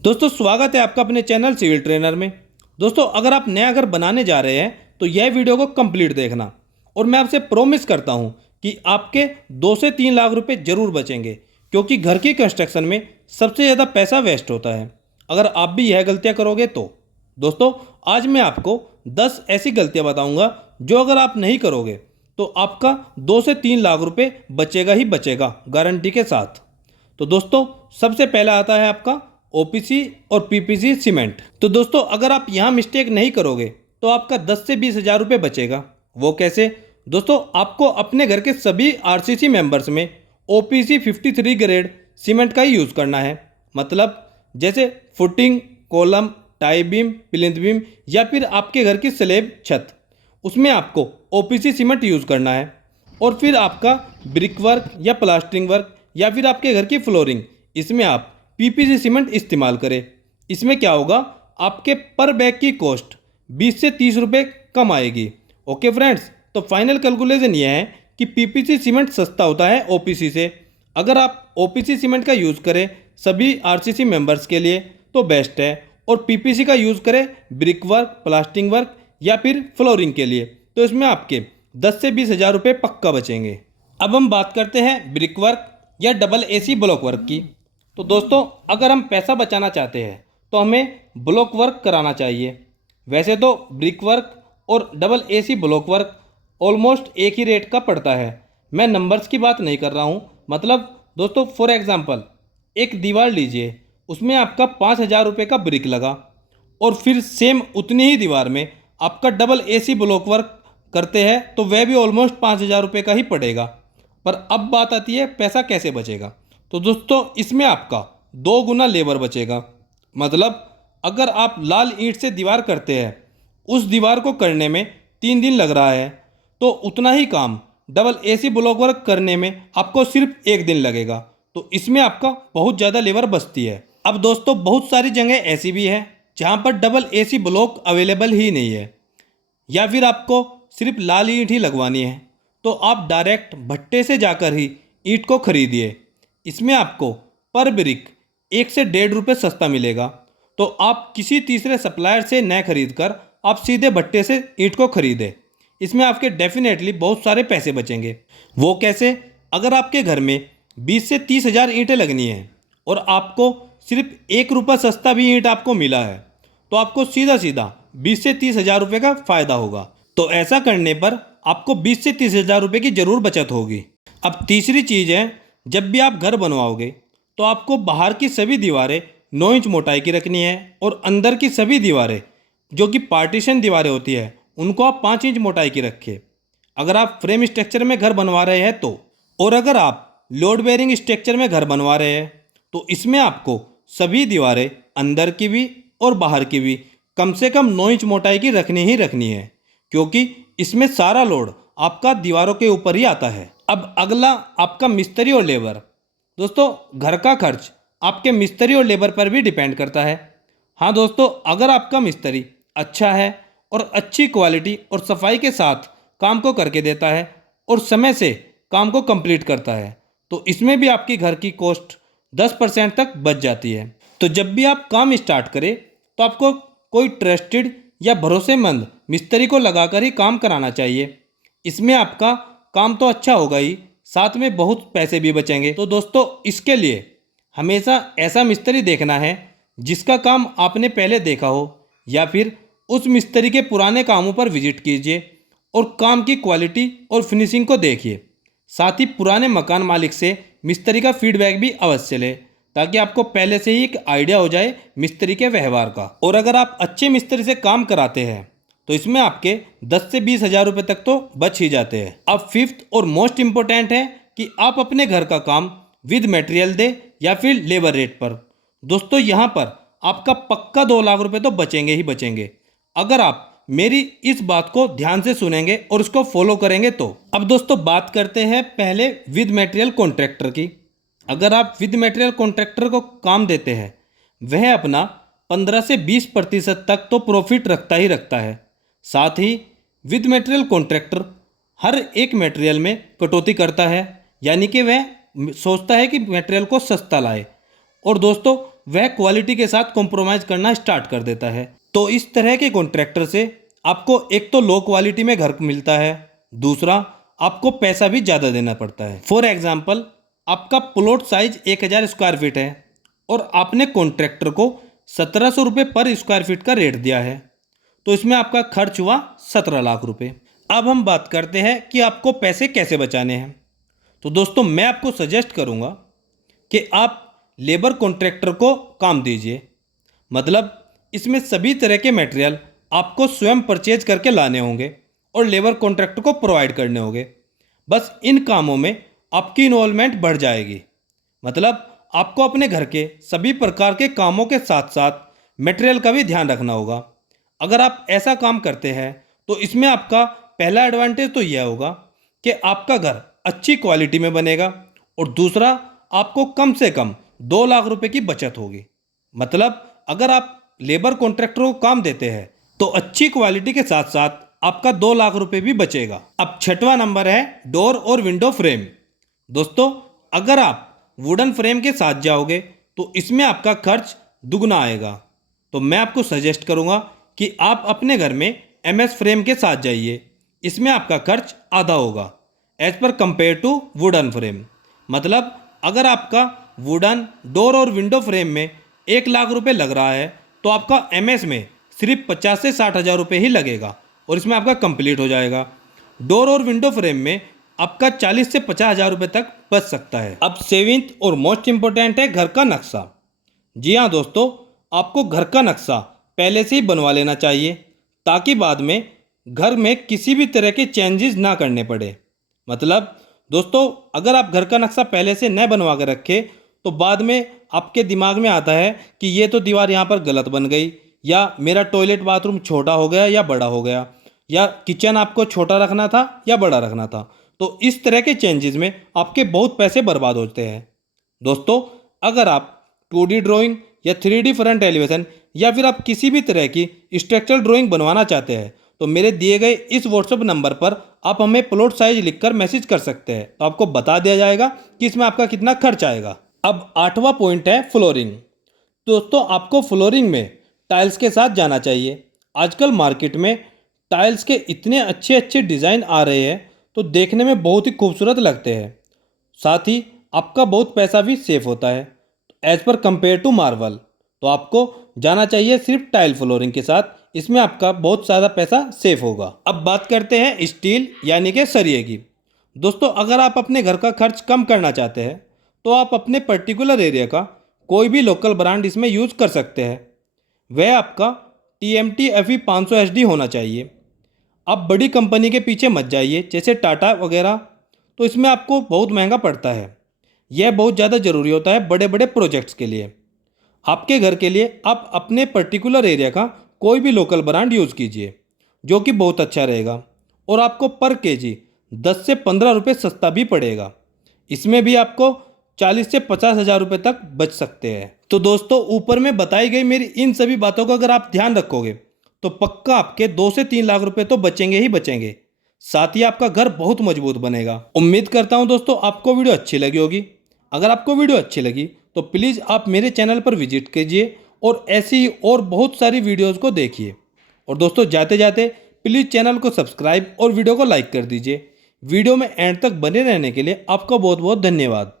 दोस्तों स्वागत है आपका अपने चैनल सिविल ट्रेनर में। दोस्तों अगर आप नया घर बनाने जा रहे हैं तो यह वीडियो को कंप्लीट देखना और मैं आपसे प्रॉमिस करता हूं कि आपके 2 से 3 लाख रुपए जरूर बचेंगे, क्योंकि घर की कंस्ट्रक्शन में सबसे ज़्यादा पैसा वेस्ट होता है अगर आप भी यह गलतियां करोगे तो। दोस्तों आज मैं आपको 10 ऐसी गलतियां बताऊंगा जो अगर आप नहीं करोगे तो आपका 2 से 3 लाख रुपए बचेगा ही बचेगा, गारंटी के साथ। तो दोस्तों सबसे पहला आता है आपका ओपीसी और पीपीसी सीमेंट। तो दोस्तों अगर आप यहाँ मिस्टेक नहीं करोगे तो आपका 10 से 20 हज़ार रुपये बचेगा। वो कैसे? दोस्तों आपको अपने घर के सभी आरसीसी मेंबर्स में ओपीसी 53 ग्रेड सीमेंट का ही यूज़ करना है। मतलब जैसे footing, column, tie beam, plinth beam या फिर आपके घर की स्लैब छत, उसमें आपको ओपीसी सीमेंट यूज़ करना है। और फिर आपका ब्रिक वर्क या प्लास्टरिंग वर्क या फिर आपके घर की फ्लोरिंग, इसमें आप पीपीसी सीमेंट इस्तेमाल करें। इसमें क्या होगा, आपके पर बैग की कॉस्ट 20 से 30 रुपये कम आएगी। ओके फ्रेंड्स, तो फाइनल कैलकुलेशन ये है कि पीपीसी सीमेंट सस्ता होता है ओपीसी से। अगर आप ओपीसी सीमेंट का यूज़ करें सभी आरसीसी मेंबर्स के लिए तो बेस्ट है, और पीपीसी का यूज़ करें ब्रिक वर्क, प्लास्टरिंग वर्क या फिर फ्लोरिंग के लिए, तो इसमें आपके 10 से 20 हज़ार रुपये पक्का बचेंगे। अब हम बात करते हैं ब्रिक वर्क या डबल एसी ब्लॉक वर्क की। तो दोस्तों अगर हम पैसा बचाना चाहते हैं तो हमें ब्लॉक वर्क कराना चाहिए। वैसे तो ब्रिक वर्क और double AC block work almost एक ही रेट का पड़ता है। मैं नंबर्स की बात नहीं कर रहा हूँ। मतलब दोस्तों फॉर एग्जांपल एक दीवार लीजिए, उसमें आपका 5 हज़ार रुपये का ब्रिक लगा और फिर सेम उतनी ही दीवार में आपका डबल एसी ब्लॉक वर्क करते हैं तो वह भी ऑलमोस्ट 5 हज़ार रुपये का ही पड़ेगा। पर अब बात आती है पैसा कैसे बचेगा। तो दोस्तों इसमें आपका 2 गुना लेबर बचेगा। मतलब अगर आप लाल ईंट से दीवार करते हैं, उस दीवार को करने में 3 दिन लग रहा है, तो उतना ही काम डबल एसी ब्लॉक वर्क करने में आपको सिर्फ 1 दिन लगेगा। तो इसमें आपका बहुत ज़्यादा लेबर बचती है। अब दोस्तों बहुत सारी जगह ऐसी भी है जहाँ पर डबल एसी ब्लॉक अवेलेबल ही नहीं है, या फिर आपको सिर्फ लाल ईंट ही लगवानी है, तो आप डायरेक्ट भट्टे से जाकर ही ईंट को खरीदिए। इसमें आपको पर ब्रिक 1 से 1.5 रुपये सस्ता मिलेगा। तो आप किसी तीसरे सप्लायर से न खरीद कर आप सीधे भट्टे से ईंट को खरीदें। इसमें आपके डेफिनेटली बहुत सारे पैसे बचेंगे। वो कैसे? अगर आपके घर में 20 से 30 हज़ार ईंटें लगनी हैं और आपको सिर्फ 1 रुपया सस्ता भी ईंट आपको मिला है, तो आपको सीधा सीधा 20 से 30 हज़ार रुपये का फ़ायदा होगा। तो ऐसा करने पर आपको 20 से 30 हज़ार रुपये की ज़रूर बचत होगी। अब तीसरी चीज़ है, जब भी आप घर बनवाओगे तो आपको बाहर की सभी दीवारें 9 इंच मोटाई की रखनी है और अंदर की सभी दीवारें जो कि पार्टीशन दीवारें होती है उनको आप 5 इंच मोटाई की रखें, अगर आप फ्रेम स्ट्रक्चर में घर बनवा रहे हैं तो। और अगर आप लोड बेयरिंग स्ट्रक्चर में घर बनवा रहे हैं तो इसमें आपको सभी दीवारें अंदर की भी और बाहर की भी कम से कम 9 इंच मोटाई की रखनी ही रखनी है, क्योंकि इसमें सारा लोड आपका दीवारों के ऊपर ही आता है। अब अगला आपका मिस्त्री और लेबर। दोस्तों घर का खर्च आपके मिस्त्री और लेबर पर भी डिपेंड करता है। हाँ दोस्तों, अगर आपका मिस्त्री अच्छा है और अच्छी क्वालिटी और सफाई के साथ काम को करके देता है और समय से काम को कंप्लीट करता है, तो इसमें भी आपकी घर की कॉस्ट 10% तक बच जाती है। तो जब भी आप काम स्टार्ट करें तो आपको कोई ट्रस्टेड या भरोसेमंद मिस्त्री को लगाकर ही काम कराना चाहिए। इसमें आपका काम तो अच्छा होगा ही, साथ में बहुत पैसे भी बचेंगे। तो दोस्तों इसके लिए हमेशा ऐसा मिस्त्री देखना है जिसका काम आपने पहले देखा हो, या फिर उस मिस्त्री के पुराने कामों पर विजिट कीजिए और काम की क्वालिटी और फिनिशिंग को देखिए। साथ ही पुराने मकान मालिक से मिस्त्री का फीडबैक भी अवश्य लें, ताकि आपको पहले से ही एक आइडिया हो जाए मिस्त्री के व्यवहार का। और अगर आप अच्छे मिस्त्री से काम कराते हैं तो इसमें आपके 10 से 20 हज़ार रुपये तक तो बच ही जाते हैं। अब फिफ्थ और मोस्ट इम्पोर्टेंट है कि आप अपने घर का काम विद मटेरियल दे या फिर लेबर रेट पर। दोस्तों यहाँ पर आपका पक्का 2 लाख रुपए तो बचेंगे ही बचेंगे, अगर आप मेरी इस बात को ध्यान से सुनेंगे और उसको फॉलो करेंगे तो। अब दोस्तों बात करते हैं पहले विद मटेरियल कॉन्ट्रैक्टर की। अगर आप विद मटेरियल कॉन्ट्रैक्टर को काम देते हैं, वह अपना 15 से 20% तक तो प्रॉफिट रखता ही रखता है। साथ ही विद मटेरियल कॉन्ट्रैक्टर हर एक मटेरियल में कटौती करता है, यानी कि वह सोचता है कि मटेरियल को सस्ता लाए। और दोस्तों वह क्वालिटी के साथ कॉम्प्रोमाइज़ करना स्टार्ट कर देता है। तो इस तरह के कॉन्ट्रैक्टर से आपको एक तो लो क्वालिटी में घर मिलता है, दूसरा आपको पैसा भी ज़्यादा देना पड़ता है। फॉर एग्जाम्पल, आपका प्लॉट साइज 1000 स्क्वायर फीट है और आपने कॉन्ट्रैक्टर को 1700 रुपये पर स्क्वायर फीट का रेट दिया है, तो इसमें आपका खर्च हुआ 17 लाख रुपये। अब हम बात करते हैं कि आपको पैसे कैसे बचाने हैं। तो दोस्तों, मैं आपको सजेस्ट करूंगा कि आप लेबर कॉन्ट्रैक्टर को काम दीजिए। मतलब इसमें सभी तरह के मटेरियल आपको स्वयं परचेज करके लाने होंगे और लेबर कॉन्ट्रैक्टर को प्रोवाइड करने होंगे। बस इन कामों में आपकी इन्वॉल्वमेंट बढ़ जाएगी। मतलब आपको अपने घर के सभी प्रकार के कामों के साथ साथ मटेरियल का भी ध्यान रखना होगा। अगर आप ऐसा काम करते हैं तो इसमें आपका पहला एडवांटेज तो यह होगा कि आपका घर अच्छी क्वालिटी में बनेगा और दूसरा आपको कम से कम 2 लाख रुपए की बचत होगी। मतलब अगर आप लेबर कॉन्ट्रैक्टर को काम देते हैं तो अच्छी क्वालिटी के साथ साथ आपका 2 लाख रुपए भी बचेगा। अब छठवां नंबर है डोर और विंडो फ्रेम। दोस्तों, अगर आप वुडन फ्रेम के साथ जाओगे तो इसमें आपका खर्च दुगना आएगा। तो मैं आपको सजेस्ट करूंगा कि आप अपने घर में एमएस फ्रेम के साथ जाइए। इसमें आपका खर्च आधा होगा as per compare to wooden frame. मतलब अगर आपका वुडन डोर और विंडो फ्रेम में 1 लाख रुपए लग रहा है तो आपका एमएस में सिर्फ 50 से 60 हज़ार रुपये ही लगेगा और इसमें आपका कंप्लीट हो जाएगा। डोर और विंडो फ्रेम में आपका 40 से 50 हज़ार रुपये तक बच सकता है। अब सेवेंथ और मोस्ट इंपॉर्टेंट है घर का नक्शा। जी हाँ दोस्तों, आपको घर का नक्शा पहले से ही बनवा लेना चाहिए ताकि बाद में घर में किसी भी तरह के चेंजेस ना करने पड़े। मतलब दोस्तों, अगर आप घर का नक्शा पहले से न बनवा कर रखें तो बाद में आपके दिमाग में आता है कि ये तो दीवार यहाँ पर गलत बन गई, या मेरा टॉयलेट बाथरूम छोटा हो गया या बड़ा हो गया, या किचन आपको छोटा रखना था या बड़ा रखना था। तो इस तरह के चेंजेस में आपके बहुत पैसे बर्बाद होते हैं। दोस्तों, अगर आप 2D ड्राइंग या 3D फ्रंट एलिवेशन या फिर आप किसी भी तरह की स्ट्रक्चरल ड्राइंग बनवाना चाहते हैं तो मेरे दिए गए इस व्हाट्सएप नंबर पर आप हमें प्लॉट साइज लिखकर मैसेज कर सकते हैं। तो आपको बता दिया जाएगा कि इसमें आपका कितना खर्च आएगा। अब 8वां पॉइंट है फ्लोरिंग। दोस्तों, आपको फ्लोरिंग में टाइल्स के साथ जाना चाहिए। आजकल मार्केट में टाइल्स के इतने अच्छे अच्छे डिज़ाइन आ रहे हैं तो देखने में बहुत ही खूबसूरत लगते हैं। साथ ही आपका बहुत पैसा भी सेफ होता है as per compare to marble. तो आपको जाना चाहिए सिर्फ टाइल फ्लोरिंग के साथ, इसमें आपका बहुत ज़्यादा पैसा सेफ होगा। अब बात करते हैं स्टील यानी कि सरिये की। दोस्तों, अगर आप अपने घर का खर्च कम करना चाहते हैं तो आप अपने पर्टिकुलर एरिया का कोई भी लोकल ब्रांड इसमें यूज़ कर सकते हैं। वह आपका TMT FE 500 HD होना चाहिए। आप बड़ी कंपनी के पीछे मत जाइए जैसे टाटा वगैरह, तो इसमें आपको बहुत महंगा पड़ता है। यह बहुत ज़्यादा ज़रूरी होता है बड़े बड़े प्रोजेक्ट्स के लिए। आपके घर के लिए आप अपने पर्टिकुलर एरिया का कोई भी लोकल ब्रांड यूज़ कीजिए जो कि बहुत अच्छा रहेगा और आपको पर केजी 10 से 15 रुपये सस्ता भी पड़ेगा। इसमें भी आपको 40 से 50 हज़ार रुपये तक बच सकते हैं। तो दोस्तों, ऊपर में बताई गई मेरी इन सभी बातों का अगर आप ध्यान रखोगे तो पक्का आपके 2 से 3 लाख रुपए तो बचेंगे ही बचेंगे। साथ ही आपका घर बहुत मजबूत बनेगा। उम्मीद करता हूं दोस्तों आपको वीडियो अच्छी लगी होगी। अगर आपको वीडियो अच्छी लगी तो प्लीज़ आप मेरे चैनल पर विजिट कीजिए और ऐसी और बहुत सारी वीडियोज़ को देखिए। और दोस्तों, जाते जाते प्लीज़ चैनल को सब्सक्राइब और वीडियो को लाइक कर दीजिए। वीडियो में एंड तक बने रहने के लिए आपका बहुत बहुत धन्यवाद।